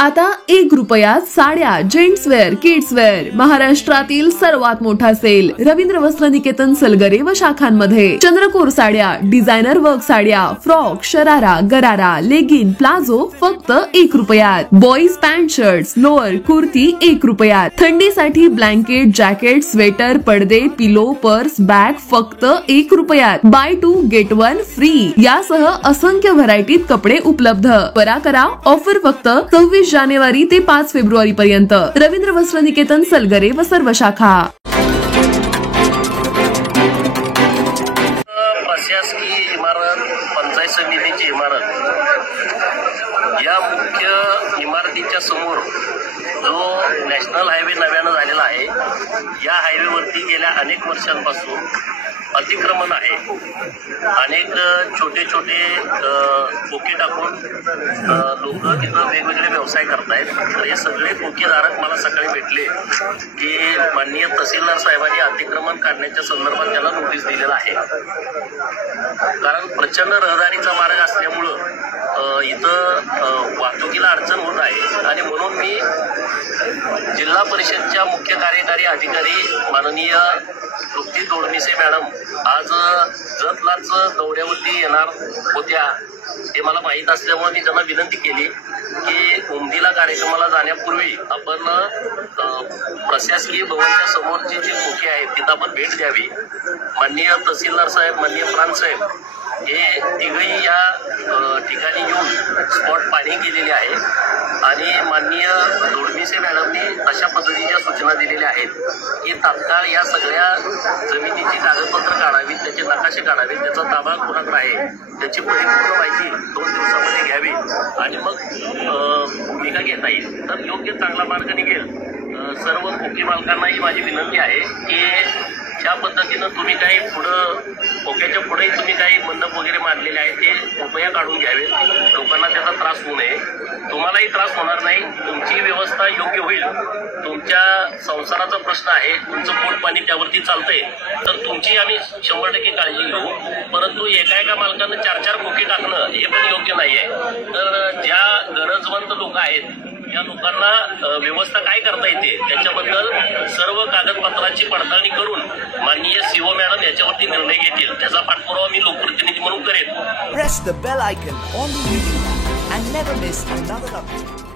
आता 1 रुपयात साड्या, जेंट्स वेअर, किड्स वेअर, महाराष्ट्रातील सर्वात मोठा सेल रवींद्र वस्त्र निकेतन सलगरे व शाखांमध्ये. चंद्रकोर साड्या, डिझायनर वर्क साड्या, फ्रॉक, शरारा, गरारा, लेगिन, प्लाझो फक्त 1 रुपयात. Boys pant, shirts, lower, kurti 1 रुपयात. थंडीसाठी ब्लँकेट, जॅकेट, स्वेटर, पडदे, पिलो, पर्स, बॅग फक्त 1 रुपयात. बाय 2 गेट 1 फ्री यासह असंख्य व्हरायटीत कपडे उपलब्ध. त्वरा करा, ऑफर फक्त 26 जानेवारी ते 5 फेब्रुवारी पर्यंत. रवींद्र वस्त्र निकेतन सलगरे व सर्व शाखा. प्रशासकीय इमारत, पंचायत समितीची इमारत, या मुख्य इमारतीच्या समोर जो नॅशनल हायवे नव्यानं झालेला आहे, या हायवेवरती गेल्या अनेक वर्षांपासून अतिक्रमण आहे. अनेक छोटे छोटे खोके टाकून लोक तिथं वेगवेगळे व्यवसाय करतायत. तर हे सगळे खोकेधारक मला सकाळी भेटले की माननीय तहसीलदार साहेबांनी अतिक्रमण काढण्याच्या संदर्भात त्यांना नोटीस दिलेला आहे. कारण प्रचंड रहदारीचा मार्ग असल्यामुळं इथं वाहतुकीला अडचण होत आहे आणि म्हणून मी जिल्हा परिषदच्या मुख्य कार्यकारी अधिकारी माननीय तृप्ती दोडमिसे मॅडम आज जतलाच दौऱ्यावरती येणार होत्या. हे मला माहीत असल्यामुळे मी त्यांना विनंती केली की उमदीला कार्यक्रमाला जाण्यापूर्वी आपण प्रशासकीय भवनच्या समोरची जी खोके आहेत तिथं आपण भेट द्यावी. माननीय तहसीलदार साहेब, माननीय प्रांत साहेब हे तिघही या ठिकाणी येऊन स्पॉट पाहणी केलेली आहे आणि माननीय दोडमिसे मॅडमनी अशा पद्धतीच्या सूचना दिलेल्या आहेत की तात्काळ या सगळ्या जमिनीची कागदपत्र काढावी, त्याचे नकाशे काढावे, त्याचा ताबा कोणाकडे आहे त्याची परिपूर्ण माहिती 2 दिवसामध्ये घ्यावी आणि मग भूमिका घेता येईल तर योग्य चांगला मार्ग निघेल. सर्व खोके मालकांनाही माझी विनंती आहे की ज्या पद्धतीनं तुम्ही काही खोक्याच्या पुढेही तुम्ही काही मंडप वगैरे मारलेले आहेत ते कृपया काढून घ्यावे. लोकांना त्याचा त्रास होऊ नये. तुम्हालाही त्रास होणार नाही. तुमची व्यवस्था योग्य होईल. तुमच्या संसाराचा प्रश्न आहे, तुमचं पोट पाणी त्यावरती चालतंय तर तुमची आम्ही 100% काळजी घेऊ. परंतु एका मालकानं 4-4 खोके टाकणं हे पण योग्य नाही आहे. तर ज्या गरजवंत लोक आहेत या लोकांना व्यवस्था काय करता येते त्याच्याबद्दल सर्व कागदपत्रांची पडताळणी करून माननीय सीओ मॅडम याच्यावरती निर्णय घेतील. त्याचा पाठपुरावा मी लोकप्रतिनिधी म्हणून करेन. Press the bell icon on the video and never miss another update.